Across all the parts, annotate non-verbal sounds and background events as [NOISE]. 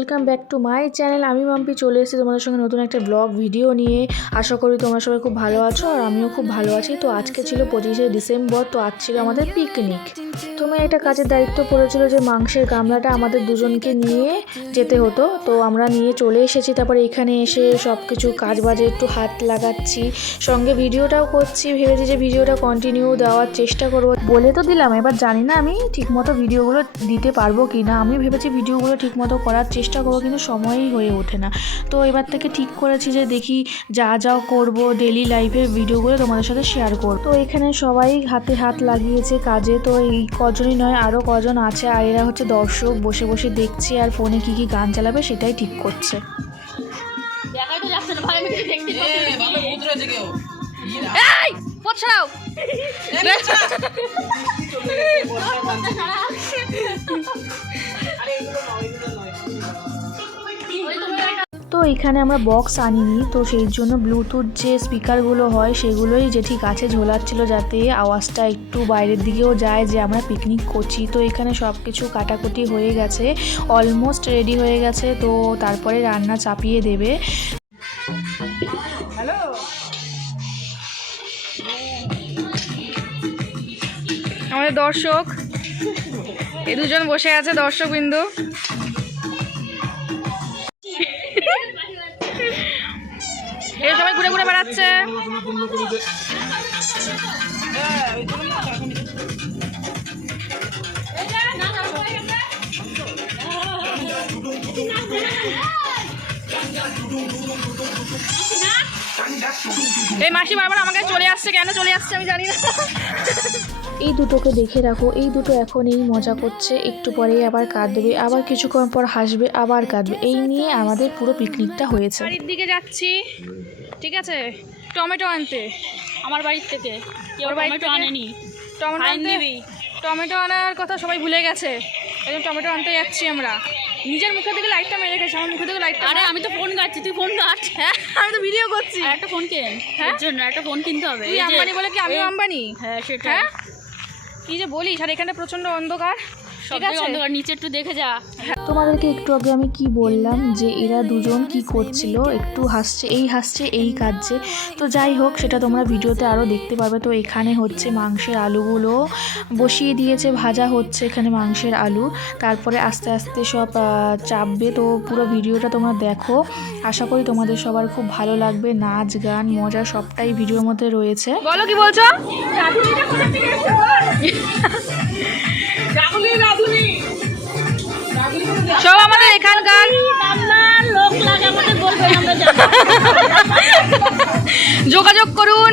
Welcome back to my channel আমি মাম্পি চলে এসেছি তোমাদের সঙ্গে নতুন একটা ব্লগ ভিডিও নিয়ে। আশা করি তোমরা সবাই খুব ভালো আছো আর আমিও খুব ভালো আছি। তো আজকে ছিল পঁচিশে ডিসেম্বর, তো আজ ছিল আমাদের পিকনিক তুমি একটা কাজের দায়িত্ব পড়েছিল যে মাংসের গামলাটা আমাদের দুজনকে নিয়ে যেতে হতো। তো আমরা নিয়ে চলে এসেছি, তারপরে এখানে এসে সব কিছু কাজ বাজে, একটু হাত লাগাচ্ছি। সঙ্গে ভিডিওটাও করছি, ভেবেছি যে ভিডিওটা কন্টিনিউ দেওয়ার চেষ্টা করব। বলে তো দিলাম, এবার জানি না আমি ঠিকমতো ভিডিওগুলো দিতে পারব কি না আমি ভেবেছি ভিডিওগুলো ঠিকমতো করার চেষ্টা করব কিন্তু সময়ই হয়ে ওঠে না। তো এবার থেকে ঠিক করেছি যে দেখি যা যা করব ডেলি লাইফের ভিডিওগুলো তোমাদের সাথে শেয়ার করব। তো এখানে সবাই হাতে হাত লাগিয়েছে কাজে তো এই কজনই নয় আরও কজন আছে। আর এরা হচ্ছে দর্শক বসে বসে দেখছে আর ফোনে কি কি গান চালাবে সেটাই ঠিক করছে। দেখাই তো যাচ্ছে না ভাই আমি কিছু দেখতে পাচ্ছি না। ভালো ভূত রয়েছে কেউ এই পথ ছাড়াও [LAUGHS] এখানে আমরা বক্স আনিনি তো সেই জন্য ব্লুটুথ যে স্পিকারগুলো হয় সেগুলোই জেঠি গাছে ঝোলাচ্ছিল যাতে আওয়াজটা একটু বাইরের দিকেও যায় যে আমরা পিকনিক করছি। তো এখানে সব কিছু কাটাকুটি হয়ে গেছে অলমোস্ট রেডি হয়ে গেছে তো তারপরে রান্না চাপিয়ে দেবে। আমাদের দর্শক এ দুজন বসে আছে দর্শক বিন্দু বেড়াচ্ছে এই মাসি বারবার আমাকে চলে আসছে কেন? চলে আসছে আমি জানি না। এই দুটোকে দেখে রাখো। এই দুটো এখন এই মজা করছে। একটু পরেই আবার কাঁদবে আবার কিছুক্ষণ পর হাসবে আবার কাঁদবে। এই নিয়ে আমাদের পুরো পিকনিকটা হয়েছে। বাড়ির দিকে যাচ্ছি। ঠিক আছে? টমেটো আনতে। আমার বাড়ির থেকে। কেউ টমেটো? আনেনি। টমেটো আনতে। টমেটো আনার কথা সবাই ভুলে গেছে। এই টমেটো আনতে যাচ্ছি আমরা। নিজের মুখে থেকে লাইটটা মেরে রেখেছি। আমার মুখে থেকে লাইটটা আরে আমি তো ফোন কাটছি তুই ফোন কাট হ্যাঁ আমি তো ভিডিও করছি। একটা ফোন কেন? হ্যাঁ? জন্য একটা ফোন কিনতে হবে। তুই আম্বানি বলে কি আমিও এই- আম্বানি? হ্যাঁ সেটা হ্যাঁ? কি যে বলিস আর এখানে প্রচণ্ড অন্ধকার। সব ঠিক আছে অন্ধকার নিচে একটু দেখে যা তোমাদেরকে একটু আগে আমি কি বললাম যে এরা দুজন কি করছিল একটু হাসছে এই হাসছে এই কাঁদছে তো যাই হোক সেটা তোমরা ভিডিওতে আরও দেখতে পাবে তো এখানে হচ্ছে মাংসের আলুগুলো বসিয়ে দিয়েছে ভাজা হচ্ছে এখানে মাংসের আলু তারপরে আস্তে আস্তে সব চাপবে তো পুরো ভিডিওটা তোমরা দেখো আশা করি তোমাদের সবার খুব ভালো লাগবে নাচ গান মজা সবটাই ভিডিওর মধ্যে রয়েছে বলো কি বলছো সব আমাদের এখানকার। যোগাযোগ করুন।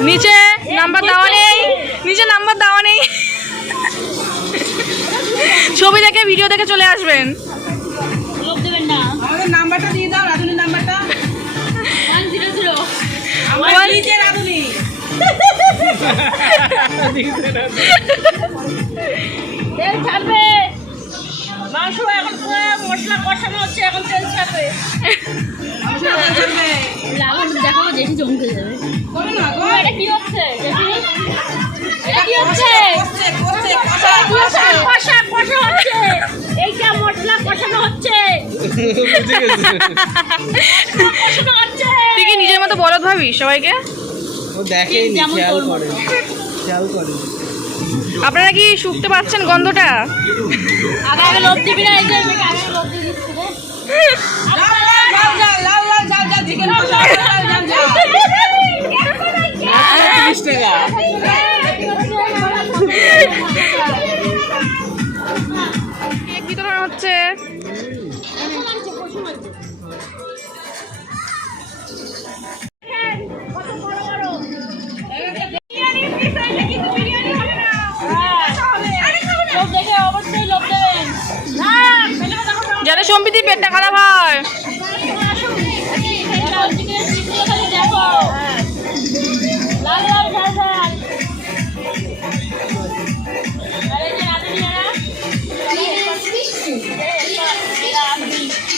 নিচে নাম্বার দেওয়া নেই। নিচে নাম্বার দেওয়া নেই। ছবি দেখে ভিডিও দেখে চলে আসবেন। লোক দেবেন না আমাদের নাম্বারটা দিয়ে দাও রাধুনির নাম্বারটা ওয়ান জিরো জিরো আমার One- রাধুনি ছাড়বে। মাংস এখন মশলা কষানো হচ্ছে এখন তেল ছাড়বে লাগানো দেখাবো জেঠি জমকে যাবে করো না গো। এটা কি হচ্ছে? জেঠি এটা কি হচ্ছে? করছে, করছে, কষা, কষা কষা। কষা কষা হচ্ছে। এইটা মশলা কষানো হচ্ছে। তুই কি নিজের মতো বলদ ভাবি সবাইকে? ও দেখেনি খেয়াল করে খেয়াল করে আপনারা কি শুকতে পাচ্ছেন গন্ধটা? আগে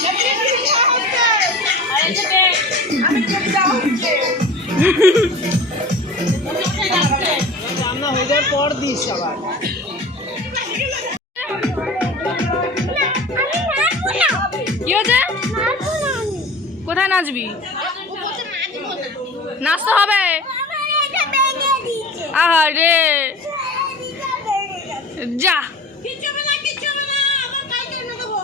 যে মেয়ে, কোথায় যাচ্ছে? রান্না হয়ে যাওয়ার পর দিস আবার নাচবি? নাচতে হবে? আহারে। যা। কিচ্ছু হবে না কিচ্ছু হবে না আমার কালকে এনে দেবো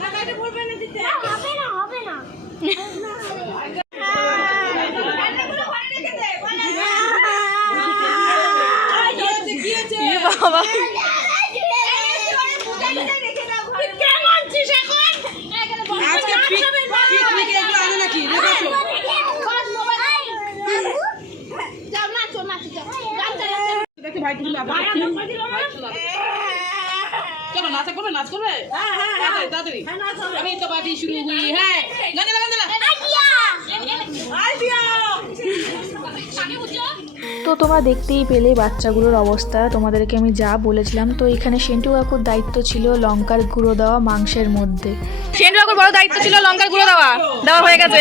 কাকাকে বলবে এনে দিতে হবে না হবে না এ বাবা কেন আনছিস এখন আজকে পিকনিকে এগুলো আনে নাকি লেখাছো যাও নাচো নাচো যাও গান দেখি ভাই তুমি চলো নাচা করবে নাচ করবে তাড়াতাড়ি তাড়াতাড়ি। আমি তো পার্টি শুরু হুই হ্যাঁ গানে গানে গানে তো তোমরা দেখতেই পেলে বাচ্চাগুলোর অবস্থা। তোমাদেরকে আমি যা বলেছিলাম তো এখানে সেন্টু কাকুর দায়িত্ব ছিল লঙ্কার গুঁড়ো দেওয়া মাংসের মধ্যে। সেন্টু কাকুর বড় দায়িত্ব ছিল লঙ্কার গুঁড়ো দেওয়া। দেওয়া হয়ে গেছে।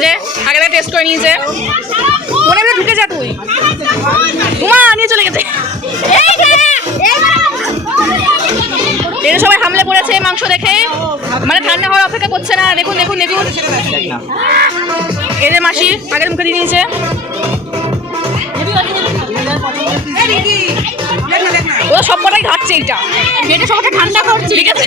এই যে আগে টেস্ট করে নিয়েছে। মনে ঢুকে যা তুই। উমা নিয়ে চলে গেছে। এই সবাই হামলে পড়েছে মাংস দেখে। মানে ঠান্ডা হওয়ার অপেক্ষা করছে না। দেখুন দেখুন দেখুন। যে মাসি আগের মুখে দিয়ে নিয়েছে। ও সব কটাই খাচ্ছে এইটা এটা সবাইকে ঠান্ডা করছে ঠিক আছে?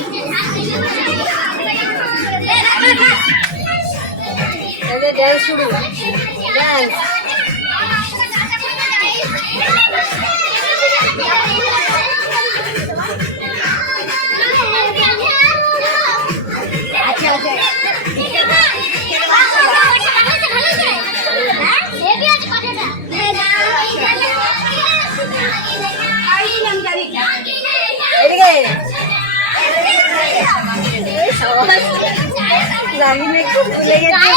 ড্যান্স শুরু ড্যান্স রাগিনে একটু ভুলে গেছে।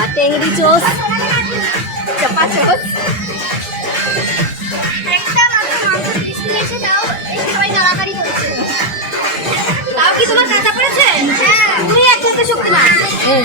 আর টেংরি চোস চাপা চোস তাও কি তোমার কাঁচা পড়েছে? হ্যাঁ তুমি হ্যাঁ।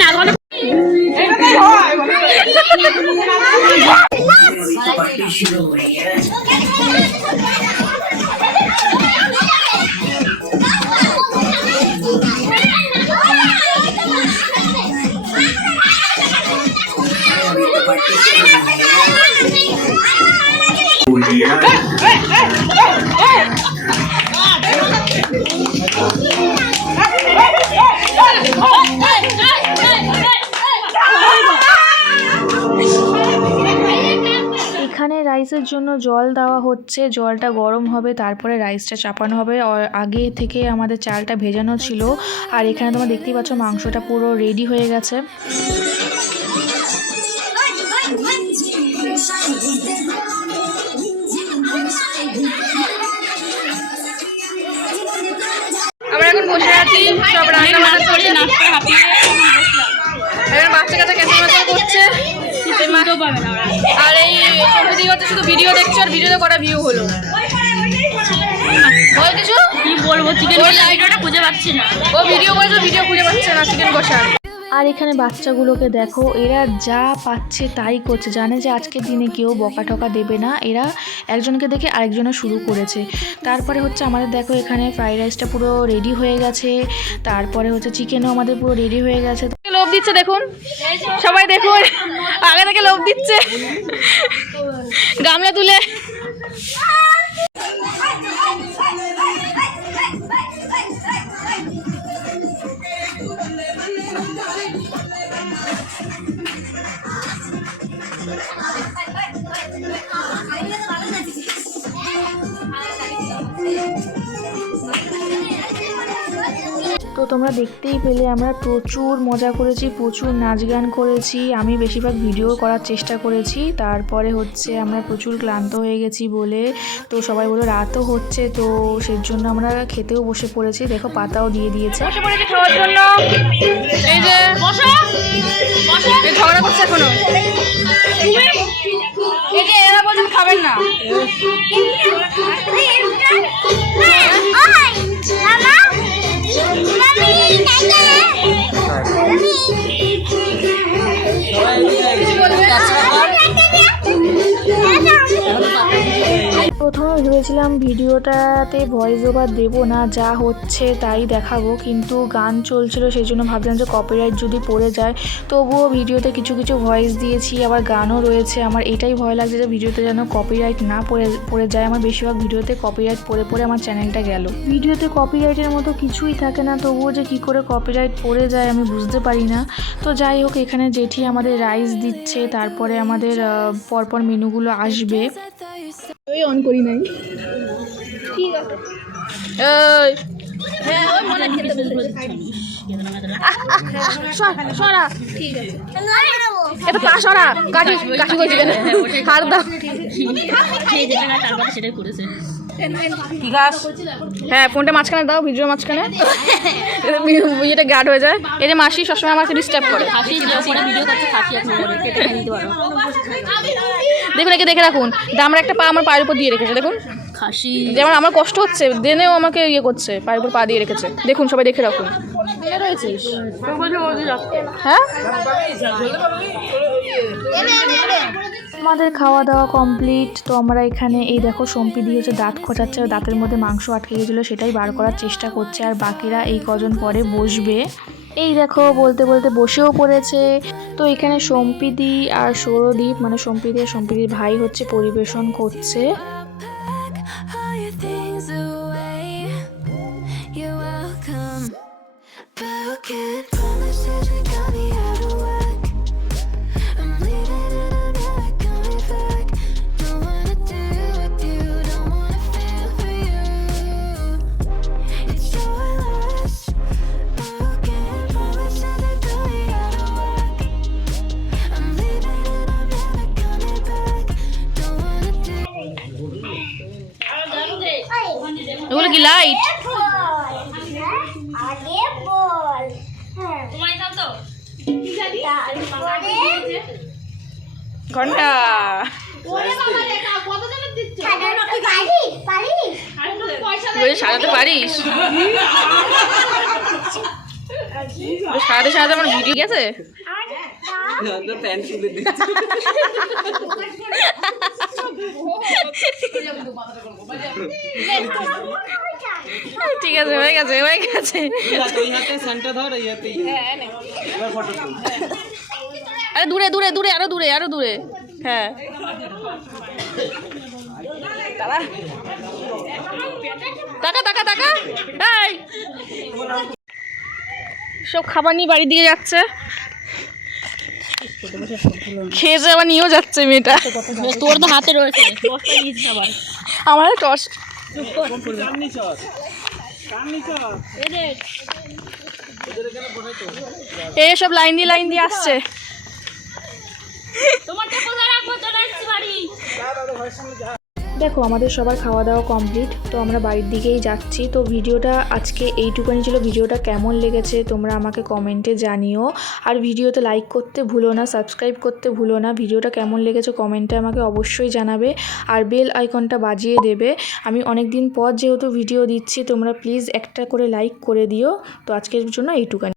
রাইসের জন্য জল দেওয়া হচ্ছে, জলটা গরম হবে, তারপরে রাইসটা চাপানো হবে। আগে থেকে আমাদের চালটা ভেজানো ছিল। আর এখানে তোমরা দেখতেই পাচ্ছ মাংসটা পুরো রেডি হয়ে গেছে। আমরা এখন বসে আছি, সব রান্না নাস্তা এবার বাচ্চা কাচ্চা কেঁচা করছে? আর এই সম্প্রতি কথা শুধু ভিডিও দেখছ আর ভিডিওতে কটা ভিউ হলো। বল কিছু? কি বলব চিকেন ভিডিওটা খুঁজে পাচ্ছি না। ও ভিডিও করেছ ভিডিও খুঁজে পাচ্ছে না চিকেন কষার আর এখানে বাচ্চাগুলোকে দেখো, এরা যা পাচ্ছে তাই করছে। জানে যে আজকের দিনে কেউ বকা টকা দেবে না। এরা একজনকে দেখে আরেকজনে শুরু করেছে। তারপরে হচ্ছে আমাদের দেখো, এখানে ফ্রাইড রাইসটা পুরো রেডি হয়ে গেছে। তারপরে হচ্ছে চিকেনও আমাদের পুরো রেডি হয়ে গেছে। লোভ দিচ্ছে দেখুন। সবাই দেখুন। আগে থেকে লোভ দিচ্ছে। গামলা তুলে। তো তোমরা দেখতেই পেলে আমরা প্রচুর মজা করেছি প্রচুর নাচ গান করেছি আমি বেশিরভাগ ভিডিও করার চেষ্টা করেছি তারপরে হচ্ছে আমরা প্রচুর ক্লান্ত হয়ে গেছি বলে তো সবাই বলে রাতও হচ্ছে তো সেই জন্য আমরা খেতেও বসে পড়েছি দেখো পাতাও দিয়ে দিয়েছে খাওয়ার জন্য এই যে ঝগড়া করছে এখনও এই যে এরা বলছেন খাবেন না প্রথমে ভেবেছিলাম ভিডিওটাতে ভয়েস ওভার দেবো না, যা হচ্ছে তাই দেখাবো, কিন্তু গান চলছিল, সেই জন্য ভাবলাম যে কপিরাইট যদি পড়ে যায়, তবুও ভিডিওতে কিছু কিছু ভয়েস দিয়েছি, আবার গানও রয়েছে, আমার এটাই ভয় লাগছে যে ভিডিওতে যেন কপিরাইট না পড়ে পড়ে যায়, আমার বেশিরভাগ ভিডিওতে কপিরাইট পড়ে পড়ে আমার চ্যানেলটা গেল। ভিডিওতে কপিরাইটের মতো কিছুই থাকে না, তবুও যে কী করে কপিরাইট পড়ে যায় আমি বুঝতে পারি না। তো যাই হোক, এখানে জেঠি আমাদের রাইস দিচ্ছে, তারপরে আমাদের পরপর মেনুগুলো আসবে। এই। এটা পা সরা কাটি করেছে হ্যাঁ ফোনটা মাঝখানে দাও ভিডিও মাঝখানে। ইয়েটা গার্ড হয়ে যায়। এটা মাসি সবসময় আমাকে ডিস্টার্ব করে। দেখুন, একে দেখে রাখুন। আমার একটা পা আমার পায়ের উপর দিয়ে রেখেছে, দেখুন। খাসি যেমন আমার কষ্ট হচ্ছে দেনেও আমাকে ইয়ে করছে পায়ের উপর পা দিয়ে রেখেছে। দেখুন সবাই দেখে রাখুন। হ্যাঁ? আমাদের খাওয়া দাওয়া কমপ্লিট তো আমরা এখানে এই দেখো সম্পি দিয়ে হচ্ছে দাঁত খোঁচাচ্ছে দাঁতের মধ্যে মাংস আটকে গেছিল সেটাই বার করার চেষ্টা করছে আর বাকিরা এই কজন পরে বসবে। এই দেখো বলতে বলতে বসেও পড়েছে। তো এখানে সম্পিদি আর সৌরদীপ মানে সম্পিদি আর সম্পিদির ভাই হচ্ছে পরিবেশন করছে। ঘণ্টা সাজাতে পারিস? বলে সাজাতে সাজাতে আমার ভিডিও গেছে? দিচ্ছে। ঠিক আছে হয়ে গেছে হয়ে গেছে। ওই হাতে সেন্টার ধর এই হাতে এবার ফটো তুল। আরে দূরে দূরে দূরে আরও দূরে আরও দূরে। হ্যাঁ। টাকা টাকা টাকা এই। সব খাবার নিয়ে বাড়ির দিকে যাচ্ছে। খেয়ে যে আবার নিয়েও যাচ্ছে মেয়েটা। তোর তো হাতে রয়েছে। আমার টস এই সব লাইন দিয়ে লাইন দিয়ে আসছে তোমারটা কোথায় রাখব চলে এসছি বাড়ি দেখো, আমাদের সবার খাওয়া দাওয়া কমপ্লিট তো আমরা বাড়ির দিকেই যাচ্ছি। তো ভিডিওটা আজকে এইটুকানি ছিল। ভিডিওটা কেমন লেগেছে তোমরা আমাকে কমেন্টে জানিও। আর ভিডিওতে লাইক করতে ভুলো না সাবস্ক্রাইব করতে ভুলো না। ভিডিওটা কেমন লেগেছে কমেন্টে আমাকে অবশ্যই জানাবে। আর বেল আইকনটা বাজিয়ে দেবে। আমি অনেক দিন পর যেহেতু ভিডিও দিচ্ছি, তোমরা প্লিজ একটা করে লাইক করে দিও। তো আজকের জন্য এইটুকানি।